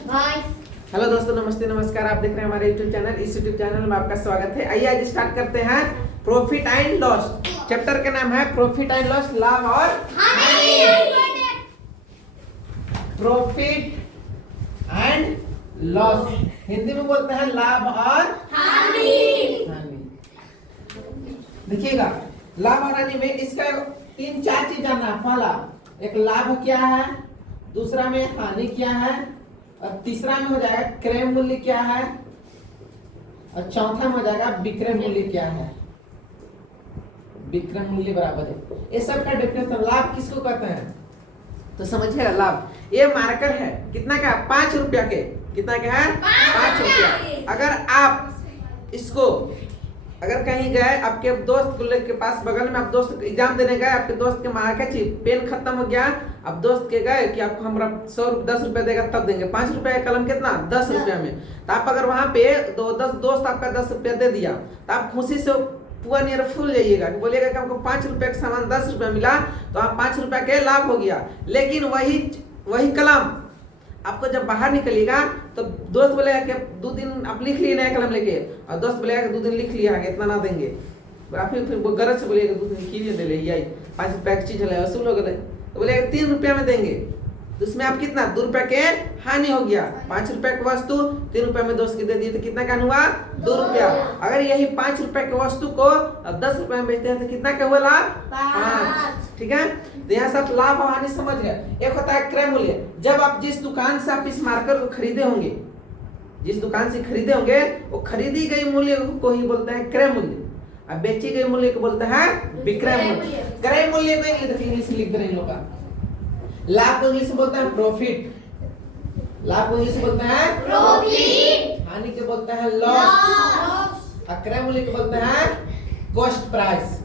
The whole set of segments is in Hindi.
हेलो दोस्तों, नमस्ते नमस्कार। आप देख रहे हैं हमारे यूट्यूब चैनल। इस यूट्यूब चैनल में आपका स्वागत है। आइए आज स्टार्ट करते हैं प्रॉफिट एंड लॉस। चैप्टर का नाम है प्रॉफिट एंड लॉस, लाभ और प्रॉफिट एंड लॉस हिंदी में बोलते हैं लाभ और हानि। देखिएगा, लाभ और हानि में इसका 3-4 चीज जानना है। पहला, एक लाभ क्या है, दूसरा में हानि क्या है, और तीसरा में हो जाएगा क्रय मूल्य क्या है, और चौथा में हो जाएगा विक्रय मूल्य क्या है। विक्रय मूल्य बराबर है, ये सब का डेफिनेशन। लाभ किसको कहते हैं तो समझिएगा। लाभ ये मार्कर है, कितना का, 5 रुपया के। कितना का है? 5 रुपया। अगर आप इसको, अगर कहीं गए आपके दोस्त के पास, बगल में आप दोस्त एग्जाम देने गए, आपके दोस्त के माँ क्या चीज, पेन खत्म हो गया, अब दोस्त के गए कि आपको हमरा 10 रुपया देगा तब देंगे। 5 रुपया का कलम कितना, 10 रुपया में। तो आप अगर वहां पे 10 दोस्त आपका 10 रुपया दे दिया, तो आप खुशी से पूरा नियर फूल जाइएगा, बोलिएगा कि हमको 5 रुपया का सामान 10 रुपया मिला, तो आप 5 रुपया के लाभ हो गया। लेकिन वही कलम आपको जब बाहर निकलिएगा तो दोस्त बोलेगा कि 2 दिन आप लिख लिए नया कलम लेके, और दोस्त बोलेगा कि 2 दिन लिख लिया है, इतना ना देंगे। आप फिर गरज से बोलिएगा 2 दिन कीजिए दे ले, 5 रुपया की चीज है, वसूल हो गए, तो बोलेगा 3 रुपया में देंगे। तो इसमें आप कितना, 2 रुपया के हानि हो गया। 5 रुपया की वस्तु 3 रुपया में दोस्त की दे दिए, तो कितना का हुआ, 2 रुपया। अगर यही 5 रुपया की वस्तु को 10 रुपया में बेचते हैं तो कितना का हुआ, लाभ 5। ठीक है, तो यहाँ सब लाभ और हानि समझ गए। एक होता है क्रय मूल्य। जब आप जिस दुकान से आप इस मार्कर को खरीदे होंगे, जिस दुकान से खरीदे होंगे, वो खरीदी गई मूल्य को ही बोलते हैं क्रय मूल्य, और बेची गई मूल्य को बोलते हैं विक्रय मूल्य। क्रय मूल्य को इंग्लिश लिख रहे हैं लोग का। लाभ को इंग्लिश में बोलते हैं प्रॉफिट, लाभ को इंग्लिश में बोलते हैं प्रॉफिट, हानि के बोलते हैं लॉस, और क्रय मूल्य को बोलते हैं कॉस्ट प्राइस,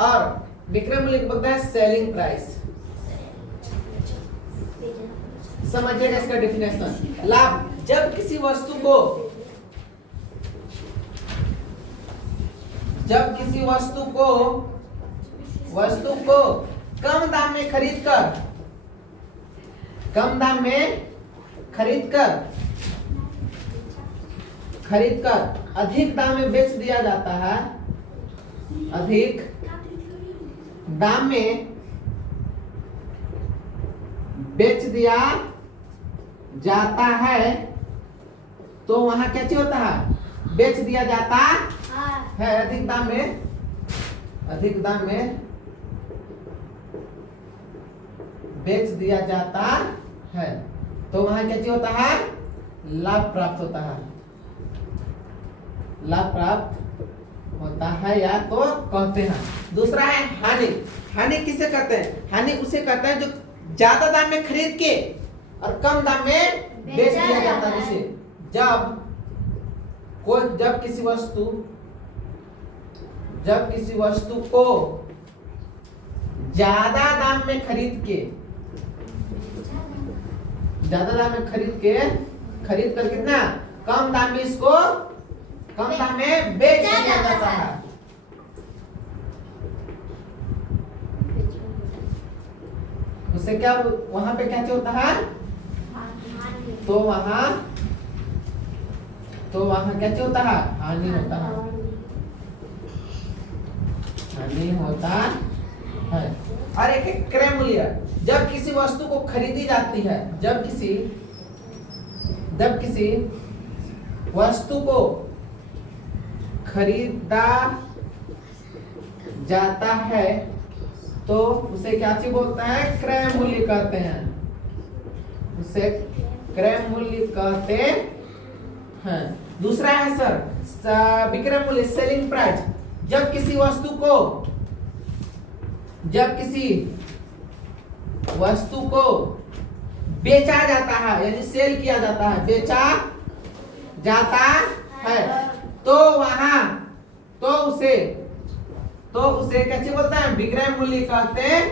और विक्रय मूल्य को बोलते हैं सेलिंग प्राइस। समझिएगा इसका डेफिनेशन। लाभ, जब किसी वस्तु को कम दाम में खरीद कर अधिक दाम में बेच दिया जाता है, अधिक दाम में बेच दिया जाता है, तो वहां क्या चीज होता है, बेच दिया जाता है। अधिक दाम में बेच दिया जाता है, तो वहां क्या चीज होता है, लाभ प्राप्त होता है। लाभ प्राप्त होता है या तो कहते हैं। दूसरा है हानि। हानि किसे कहते हैं? हानि उसे कहते हैं जो ज्यादा दाम में खरीद के और कम दाम में बेच दिया जाता है। जैसे जब किसी वस्तु को ज्यादा दाम में खरीद कर कितना, कम दाम में इसको कम दाम में बेच दिया जाता है। उससे क्या, वहां पे क्या होता है, तो वहां क्या होता है, हानि होता है, हानि होता है। और एक क्रय मूल्य, जब किसी वस्तु को खरीदी जाती है, जब किसी वस्तु को खरीदा जाता है, तो उसे क्या चीज बोलता है, क्रय मूल्य कहते हैं। उसे क्रय मूल्य कहते हैं। दूसरा है सर विक्रय मूल्य, सेलिंग प्राइस। जब किसी वस्तु को बेचा जाता है, यानी सेल किया जाता है, बेचा जाता है, तो उसे कैसे बोलते हैं, विक्रय मूल्य कहते हैं।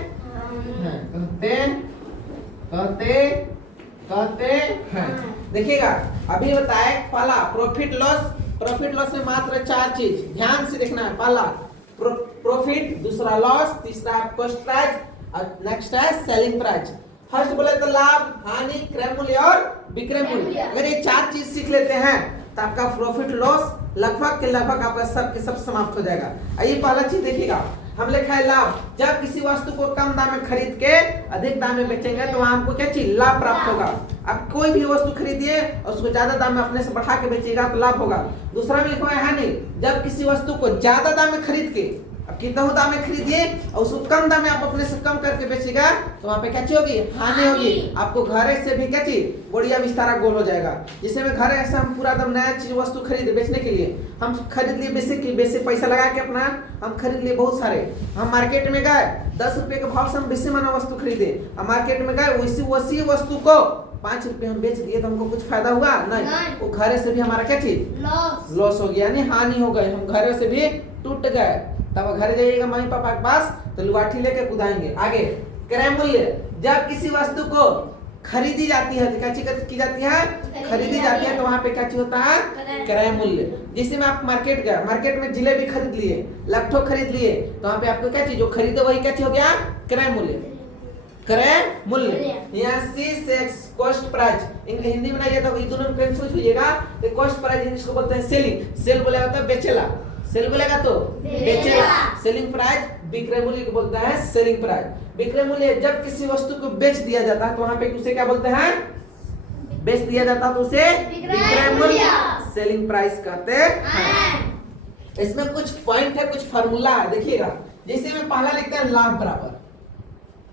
देखिएगा, अभी बताए पहला प्रॉफिट लॉस में मात्र 4 चीज ध्यान से देखना है। पहला प्रॉफिट, दूसरा लॉस, तीसरा कॉस्ट प्राइस, और नेक्स्ट है सेलिंग प्राइस। फर्स्ट बोले तो लाभ, हानि, क्रय मूल्य और विक्रय मूल्य। अगर ये 4 चीज सीख लेते हैं तो आपका प्रॉफिट लॉस लगभग के लगभग आपका सब के सब समाप्त हो जाएगा। आइए पहला चीज देखिएगा, हम लिखा है लाभ। जब किसी वस्तु को कम दाम में खरीद के अधिक दाम में बेचेंगे तो वहां हमको क्या चीज लाभ प्राप्त होगा। अब कोई भी वस्तु खरीदिए और उसको ज्यादा दाम में अपने से बढ़ा के बेचेगा तो लाभ होगा। दूसरा में लिखा है हानि। जब किसी वस्तु को ज्यादा दाम में खरीद के, अब कितना दाम में खरीदिए और उसको कम दाम में आप अपने से कम करके बेचेगा तो वहां पे क्या चीज होगी, हानि होगी। आपको घर से भी क्या चीज बढ़िया विस्तारा गोल हो जाएगा। जैसे में घर ऐसा हम पूरा दम नया चीज वस्तु खरीदे बेचने के लिए, हम खरीद लिए बेसिक पैसा लगा के अपना हम खरीद लिए बहुत सारे। हम मार्केट में गए 10 रुपए के भाव से हम 20 माना वस्तु खरीदे, हम मार्केट में गए उसी वस्तु को 5 रुपए हम बेच दिए तो हमको कुछ फायदा हुआ नहीं। वो घर से भी हमारा क्या चीज लॉस हो गया, यानी हानि हो गई। हम घर से भी टूट गए। तब घर जाइएगा मम्मी पापा के पास तो लुआठी लेके कुदाएंगे। आगे क्रय मूल्य। जब किसी वस्तु को खरीदी जाती है, क्या चीज की जाती है, खरीदी जाती है तो वहां पे क्या चीज होता है, क्रय मूल्य। जिससे में आप मार्केट गए, मार्केट में जिलेबी खरीद लिए, लट्ठो खरीद लिए तो वहां पे आपको क्या चीज जो खरीदे वही क्या चीज हो गया, क्रय मूल्य। क्रय मूल्य यहाँ सी सेक्स कॉस्ट प्राइस, इनके हिंदी में ना ये तो दोनों में कंफ्यूज होइएगा। तो कॉस्ट प्राइस इसको बोलते हैं सेलिंग, सेल बोला जाता है बेचेला, सेल बोलेगा तो बेचेला। सेलिंग प्राइस विक्रय मूल्य को बोलता है सेलिंग प्राइस। विक्रय मूल्य जब किसी वस्तु को बेच दिया जाता है तो वहां पे उसे क्या बोलते हैं, बेच दिया जाता है तो उसे विक्रय मूल्य सेलिंग प्राइस कहते हैं। इसमें कुछ पॉइंट है, कुछ फार्मूला है, देखिएगा। जैसे में पहला लिखते हैं लाभ बराबर।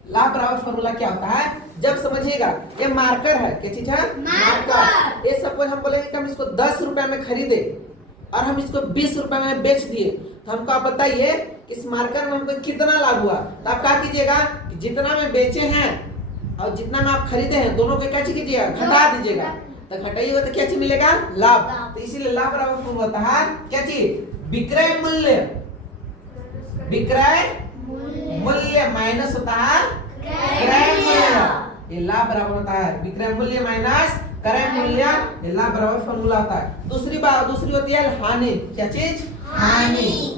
लाभ बराबर फार्मूला क्या होता है, जब समझिएगा ये मार्कर है, क्या चीज है, मार्कर। ये सपोज हम बोलेंगे कि हम इसको 10 रुपए में खरीदे और हम इसको 20 रुपए में बेच दिए तो हमको आप बताइए इस मार्कर में हमको कितना लाभ हुआ। तो आप क्या कीजिएगा कि जितना में बेचे हैं और जितना में आप खरीदे हैं दोनों को क्या चीज कीजिएगा, घटा दीजिएगा। तो घटाइएगा तो क्या चीज मिलेगा, लाभ। तो इसीलिए लाभ बराबर फॉर्मूला होता है क्या चीज, विक्रय मूल्य। विक्रय मूल्य माइनस होता है क्रय मूल्य। ये लाभ बराबर होता है विक्रय मूल्य माइनस क्रय मूल्य। ये लाभ बराबर फॉर्मूला होता है। दूसरी होती है हानि। क्या चीज, हानि।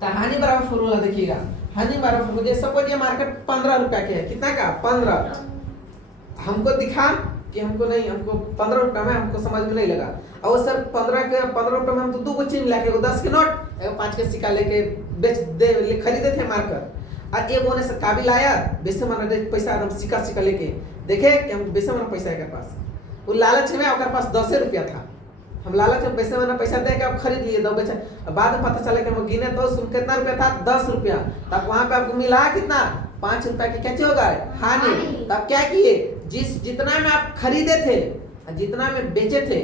तो हानि बराबर फॉर्मूला देखिएगा। हानि बराबर फॉर्मूला जैसे सपोज ये मार्केट 15 रुपया के है, कितना का 15। हमको दिखा कि हमको नहीं, हमको 15 रुपया में हमको समझ में नहीं लगा। और सर 15 रुपए में हम तो 2 को चीन लाके 10 के नोट 5 के सिक्का लेके बेच दे खरीदे थे मार्कर। और एक होने से काबिल आया बेसे मन पैसा एकदम सिक्का लेके देखे कि हम बेसे मन पैसा है पास, वो लालच में ओकर पास 10 रुपया था। हम लालच में पैसे वाला पैसा दे के आप खरीद लिए 2 बेचा। बाद में पता चला कि हम गिने तो उसमें कितना रुपया था, 10 रुपया। तब वहां पे आपको मिला कितना, 5 रुपया की क्या होगा, हानि। तब क्या किए, जितना में आप खरीदे थे जितना में बेचे थे,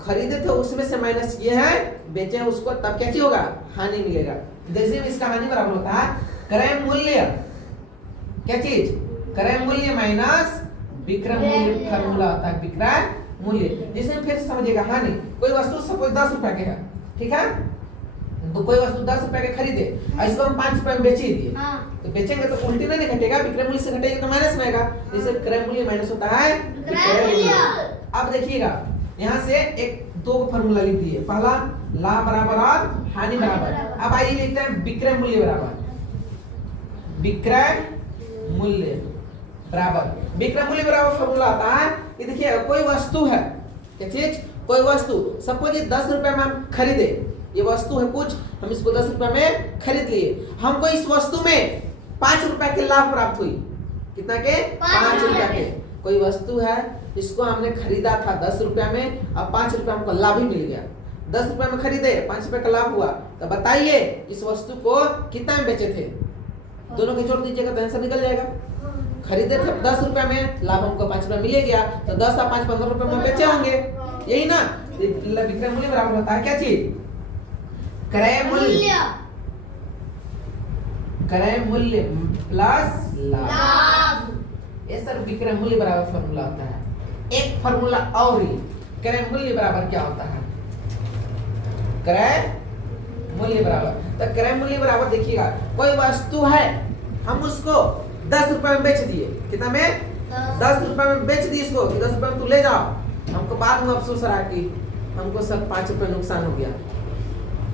खरीदे थे उसमें से माइनस किए हैं बेचे हैं उसको, तब क्या चीज होगा, हानि मिलेगा। जैसे इसका हानि बराबर होता है क्रय मूल्य। क्या चीज, क्रय मूल्य माइनस विक्रय मूल्य। फार्मूला होता है विक्रय मूल्य। जिसमें फिर समझिएगा हानि। कोई वस्तु सपोज 10 रुपया के है, ठीक है, तो कोई वस्तु 10 रुपया के खरीदे और इसको हम 5 रुपए में बेच ही दिए। तो बेचेंगे तो उल्टी नहीं घटेगा, विक्रय मूल्य से घटेगा तो माइनस में आएगा। जैसे क्रय मूल्य माइनस होता है विक्रय मूल्य। अब देखिएगा यहाँ से एक 2 फार्मूला लिख दिए। पहला लाभ बराबर और हानि बराबर। अब आइए लिखते हैं विक्रय मूल्य बराबर। विक्रय मूल्य बराबर, विक्रय मूल्य बराबर फार्मूला आता है। ये देखिए कोई वस्तु है, क्या चीज, कोई वस्तु। सपोज 10 रुपए में हम खरीदे, ये वस्तु है कुछ, हम इसको 10 रुपए में खरीद लिए। हमको इस वस्तु में 5 रुपए के लाभ प्राप्त हुई। कितना के, 5 रुपया के। कोई वस्तु है इसको हमने खरीदा था 10 रुपया में, अब 5 रुपया हमको लाभ ही मिल गया। 10 रुपया में खरीदे, 5 रुपए का लाभ हुआ। तो बताइए इस वस्तु को कितना में बेचे थे, दोनों के जोड़ दीजिएगा तो आंसर निकल जाएगा। खरीदे थे 10 रुपया में, लाभ हमको 5 रुपया मिले गया, तो 10 और 5 15 रुपए में बेचे होंगे, यही ना। विक्रय मूल्य बराबर होता है क्या चीज, क्रय मूल्य। क्रय मूल्य प्लस लाभ। ये सर विक्रय मूल्य बराबर फार्मूला होता है। एक फार्मूला और ही, क्रय मूल्य बराबर क्या होता है, क्रय मूल्य बराबर। तो क्रय मूल्य बराबर देखिएगा, कोई वस्तु है हम उसको 10 रुपए में बेच दिए। कितना में, 10 रुपए में बेच दिए इसको, 10 रुपए में तू ले जाओ। हमको बाद में अफसोस रहा कि हमको सर 5 रुपए नुकसान हो गया।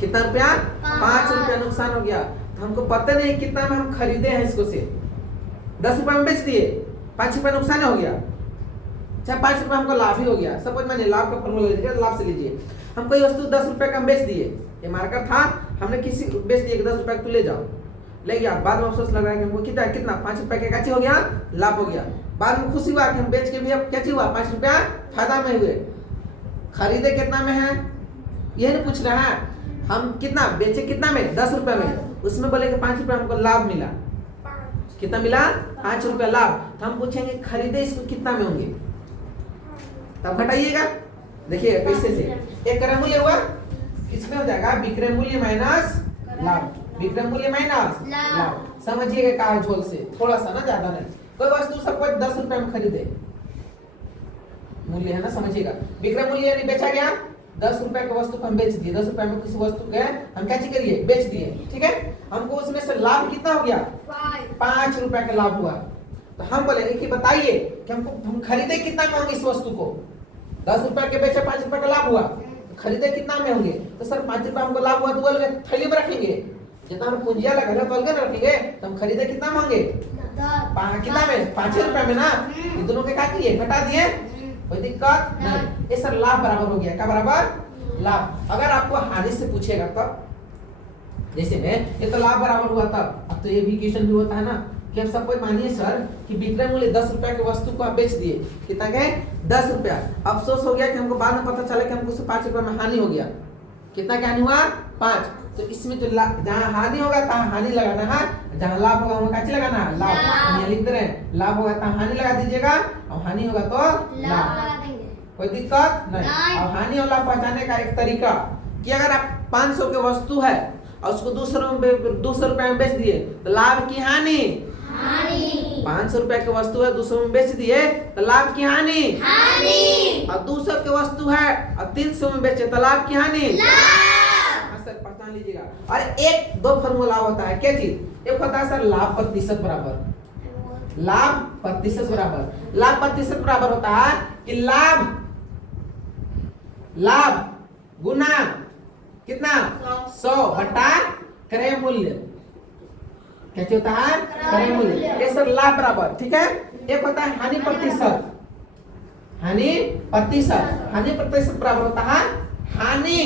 कितना रुपया, 5 रुपया नुकसान हो गया। तो हमको पता नहीं कितना में हम खरीदे हैं इसको से, 10 रुपए में बेच दिए ₹5 नुकसान हो गया, चाहे ₹5 हमको लाभ ही हो गया। सपोज मानिए लाभ का फॉर्मूला लीजिए, लाभ से लीजिए। हम कोई वस्तु ₹10 का हम बेच दिए, ये मार्कर था, हमने किसी बेच दिए कि ₹10 का तू ले जाओ, ले गया। बाद में अफसोस लग रहा है कि हमको कितना ₹5 का क्या हो गया, लाभ हो गया। बाद में खुशी हुआ कि हम बेच के भी अब क्या हुआ, ₹5 फायदा में हुए। खरीदे कितना में है ये नहीं पूछ रहा है, हम कितना बेचे, कितना में, ₹10 में, उसमें बोले कि ₹5 हमको लाभ मिला। कितना मिला, ₹5 लाभ। तो हम पूछेंगे खरीदे इसको कितना में होंगे, तब घटाइएगा। देखिए कैसे से एक क्रय मूल्य हुआ, इसमें हो जाएगा विक्रय मूल्य माइनस लाभ, विक्रय मूल्य माइनस लाभ। समझिएगा कहा झोल से, थोड़ा सा ना, ज्यादा नहीं। कोई वस्तु सबको ₹10 में खरीदे, मूल्य है ना, समझिएगा। विक्रय मूल्य यानी बेचा गया, ₹10 की वस्तु को हम बेच दिए, ₹10 में किसी वस्तु के हम क्या करिए, बेच दिए, ठीक है। हमको उसमें से लाभ कितना हो गया, ₹5 का लाभ हुआ। तो हम बोलेंगे कि बताइए कि हम खरीदे कितना में होंगे इस वस्तु को, ₹10 के बेचे ₹5 का लाभ हुआ, तो खरीदे कितना में होंगे। तो सर ₹5 हमको लाभ हुआ, तो बोल थैली में रखेंगे, जितना हम पूंजिया लगा रहे तो अलग ना रखेंगे, तो हम खरीदे कितना मांगे, कितना में, ₹5 में ना। ये दोनों के क्या किए, घटा दिए, कोई दिक्कत नहीं। ये सर लाभ बराबर हो गया, क्या बराबर, लाभ। अगर आपको हानि से पूछेगा तब, जैसे में ये तो लाभ बराबर हुआ तब, अब तो ये भी क्वेश्चन भी होता है ना कि अब सपोज मानिए सर कि विक्रय मूल्य ₹10 की वस्तु को आप बेच दिए, कितना गए, ₹10। अफसोस हो गया कि हमको बाद में पता चला कि हमको ₹5 में हानि हो गया। कितना क्या हानि हुआ, 5। तो इसमें तो जहाँ हानि होगा तहाँ हानि लगाना है, जहाँ लाभ होगा वहाँ क्या लगाना है, लाभ। यहाँ लिख रहे हैं लाभ होगा तहाँ हानि लगा दीजिएगा, और हानि होगा तो लाभ, कोई दिक्कत नहीं। और हानि और लाभ पहचानने का एक तरीका कि अगर आप 500 की वस्तु है और उसको ₹200 में बेच दिए तो लाभ की हानि, 500 की वस्तु है 200 में बेच दिए तो लाभ की हानि, और 200 की वस्तु है और 300 में बेचे तो लाभ की हानि, सर पहचान लीजिएगा। और एक दो फॉर्मूला होता है, क्या चीज, एक होता है सर लाभ प्रतिशत बराबर, लाभ प्रतिशत बराबर, लाभ प्रतिशत बराबर होता है कि लाभ गुना कितना, 100 बटा क्रय मूल्य, कैसे होता है, क्रय मूल्य। ये सर लाभ बराबर, ठीक है। एक होता है हानि प्रतिशत, हानि प्रतिशत बराबर होता है हानि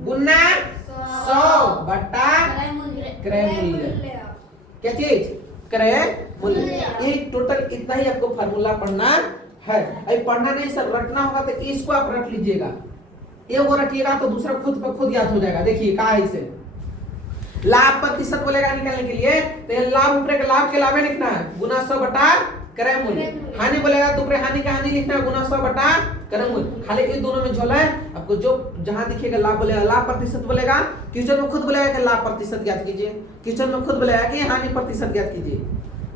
गुना 100 बटा क्रय मूल्य, क्या चीज, क्रय मूल्य। यही टोटल इतना ही आपको फार्मूला पढ़ना है। अभी पढ़ना नहीं सर, रटना होगा तो इसको आप रट लीजिएगा, ये वो रटिएगा तो दूसरा खुद पर खुद याद हो जाएगा। देखिए कहा है इसे, लाभ प्रतिशत बोलेगा निकालने के लिए तो ये लाभ ऊपर के लाभ के लाभ में लिखना है, गुना 100 बटा क्रय मूल्य। हानि बोलेगा तो ऊपर हानि का हानि लिखना है, गुना 100 बटा क्रय मूल्य। खाली इन दोनों में झोला है, आपको जो जहां दिखेगा लाभ बोलेगा लाभ प्रतिशत बोलेगा, क्वेश्चन में खुद बोलेगा कि लाभ प्रतिशत ज्ञात कीजिए, क्वेश्चन में खुद बोलेगा कि हानि प्रतिशत ज्ञात कीजिए।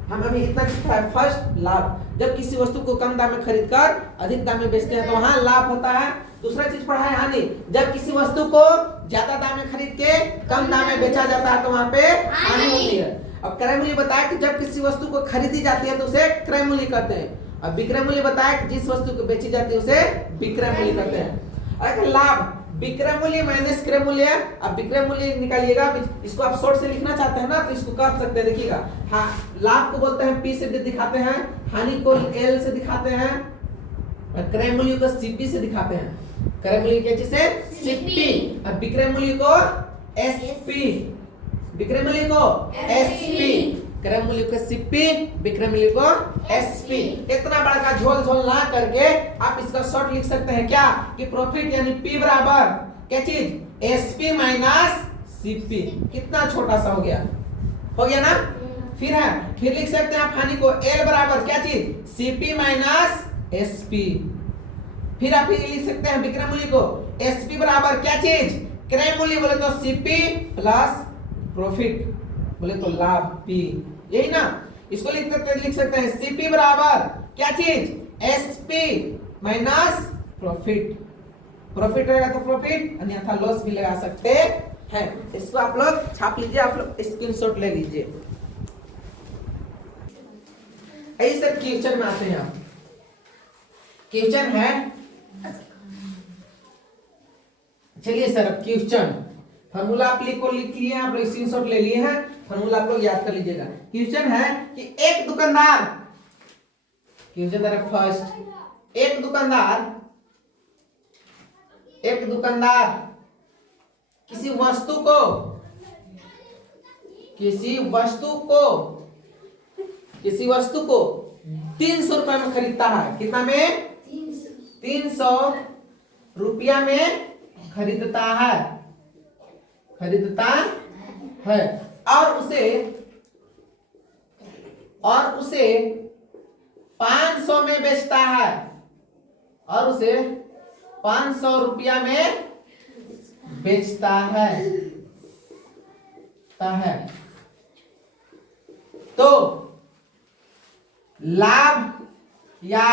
हम अभी इतना सीखा है। फर्स्ट लाभ, जब किसी वस्तु को कम दाम में खरीद कर अधिक दाम में बेचते हैं तो वहां लाभ होता है। दूसरा चीज पढ़ा है हानि, जब किसी वस्तु को ज्यादा दाम में खरीद के कम दाम में बेचा जाता है तो वहां पे हानि होती है। अब क्रय मूल्य बताया कि जब किसी वस्तु को खरीदी जाती है तो उसे क्रय मूल्य कहते हैं। अब विक्रय मूल्य बताया कि जिस वस्तु को बेची जाती है उसे विक्रय मूल्य कहते हैं। अगर लाभ विक्रय मूल्य माइनस क्रय मूल्य, अब विक्रय मूल्य निकालिएगा, इसको आप शॉर्ट से लिखना चाहते हैं ना तो इसको कर सकते हैं। देखिएगा, हाँ, लाभ को बोलते हैं P से दिखाते हैं, हानि को L से दिखाते हैं, और क्रय मूल्य को CP से दिखाते हैं। क्रय मूल्य क्या चीज है, CP, और विक्रय मूल्य को SP, विक्रय मूल्य को SP, क्रय मूल्य को CP, विक्रय मूल्य को SP। इतना बड़ा का झोल ना करके आप इसका शॉर्ट लिख सकते हैं क्या, कि प्रॉफिट यानी P बराबर क्या चीज, SP माइनस CP। कितना छोटा सा हो गया ना। फिर लिख सकते हैं आप हानि को L बराबर क्या चीज, CP माइनस SP। फिर आप ये लिख सकते हैं विक्रय मूल्य को SP बराबर क्या चीज, क्रय मूल्य बोले तो CP प्लस प्रॉफिट बोले तो लाभ P, यही ना। इसको लिख सकते हैं CP बराबर क्या चीज, SP माइनस प्रॉफिट। प्रॉफिट रहेगा तो प्रॉफिट, अन्यथा लॉस भी लगा सकते हैं। इसको आप लोग छाप लीजिए, आप लोग स्क्रीनशॉट ले लीजिए। ऐसे क्वेश्चन में आते हैं आप। क्वेश्चन है, चलिए सर क्वेश्चन फार्मूला आप लिख लिए, आप लोग स्क्रीनशॉट ले लिए हैं, फार्मूला आप लोग याद कर लीजिएगा। क्वेश्चन है कि एक दुकानदार क्वेश्चन नंबर फर्स्ट, एक दुकानदार किसी वस्तु को 300 रुपए में खरीदता है। कितना में? 300 रुपया में खरीदता है और उसे 500 में बेचता है, और उसे 500 रुपया में बेचता है। तो लाभ या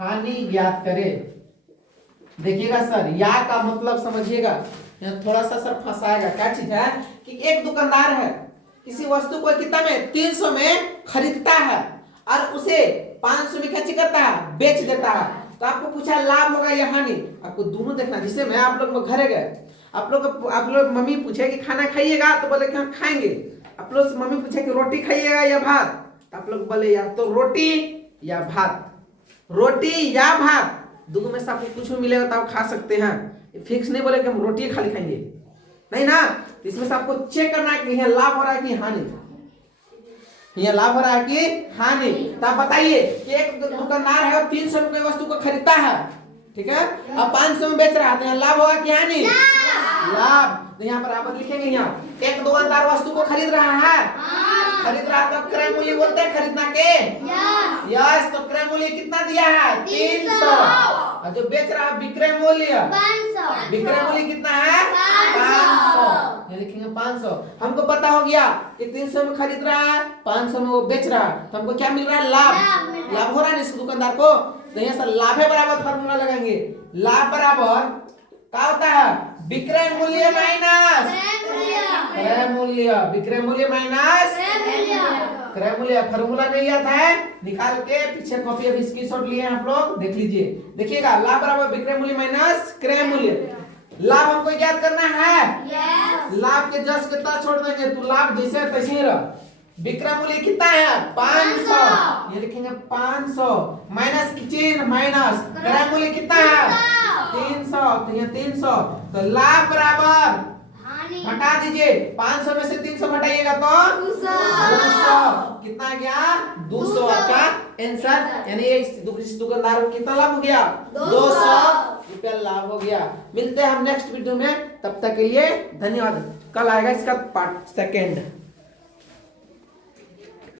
हानि ज्ञात करें। देखिएगा सर, या का मतलब समझिएगा, यहाँ थोड़ा सा सर फंसाएगा। क्या चीज है कि एक दुकानदार है, किसी वस्तु को कितना में? 300 में खरीदता है और उसे 500 में क्या करता है? बेच देता है। तो आपको पूछा लाभ होगा या हानि, आपको दोनों देखना। जिससे मैं आप लोग घरे गए, आप लोग मम्मी पूछे कि खाना खाइएगा, तो बोले कि हम खाएंगे। आप लोग मम्मी पूछे कि रोटी खाइएगा या भात, तो आप लोग बोले या तो रोटी या भात। रोटी या भात दोनों में से आपको कुछ भी मिलेगा तो आप खा सकते हैं। फिक्स नहीं बोले कि हम रोटी खाली खाएंगे, नहीं ना। तो इसमें से आपको चेक करना है कि यहाँ लाभ हो रहा है कि हानि। यहाँ लाभ हो रहा है कि हानि। तो आप बताइए कि एक दुकानदार है और 300 रुपए वस्तु को खरीदता है, ठीक है, अब 500 में बेच रहा है, तो यहाँ लाभ होगा कि हानि? लाभ। तो यहाँ पर आप लिखेंगे, यहाँ एक दुकानदार वस्तु को खरीद रहा है, तो क्रय मूल्य बोलते हैं खरीदना के। यस, तो क्रय मूल्य कितना दिया है? 300। और जो बेच रहा है विक्रय मूल्य 500। विक्रय मूल्य कितना है? 500। ये लिखेंगे 500। हमको पता हो गया कि 300 में खरीद रहा है, 500 में वो बेच रहा है, तो हमको क्या मिल रहा है? लाभ हो रहा है इस दुकानदार को। तो यहाँ से लाभ बराबर फार्मूला लगाएंगे। लाभ बराबर क्या होता है? विक्रय मूल्य माइनस क्रय मूल्य। विक्रय मूल्य माइनस क्रय मूल्य। फार्मूला नहीं आता है, निकाल के पीछे कॉपी अभी स्क्रीनशॉट लिए आप लोग देख लीजिए। देखिएगा, लाभ बराबर विक्रय मूल्य माइनस क्रय मूल्य। लाभ हमको याद करना है। लाभ के जस्ट कितना छोड़ देंगे तो लाभ जैसे तैसे ही रह। विक्रय मूल्य कितना है? 500। ये लिखेंगे 500 माइनस की चिन्ह माइनस। क्रय मूल्य कितना है? 300। तो ये 300। तो लाभ बराबर हटा दीजिए, 500 में से 300 घटाइएगा तो 200। कितना गया? 200 आपका आंसर। यानी इस दुकानदार को कितना लाभ हो गया? 200 रुपया लाभ हो गया। मिलते हैं हम नेक्स्ट वीडियो में, तब तक के लिए धन्यवाद। कल आएगा इसका पार्ट सेकेंड।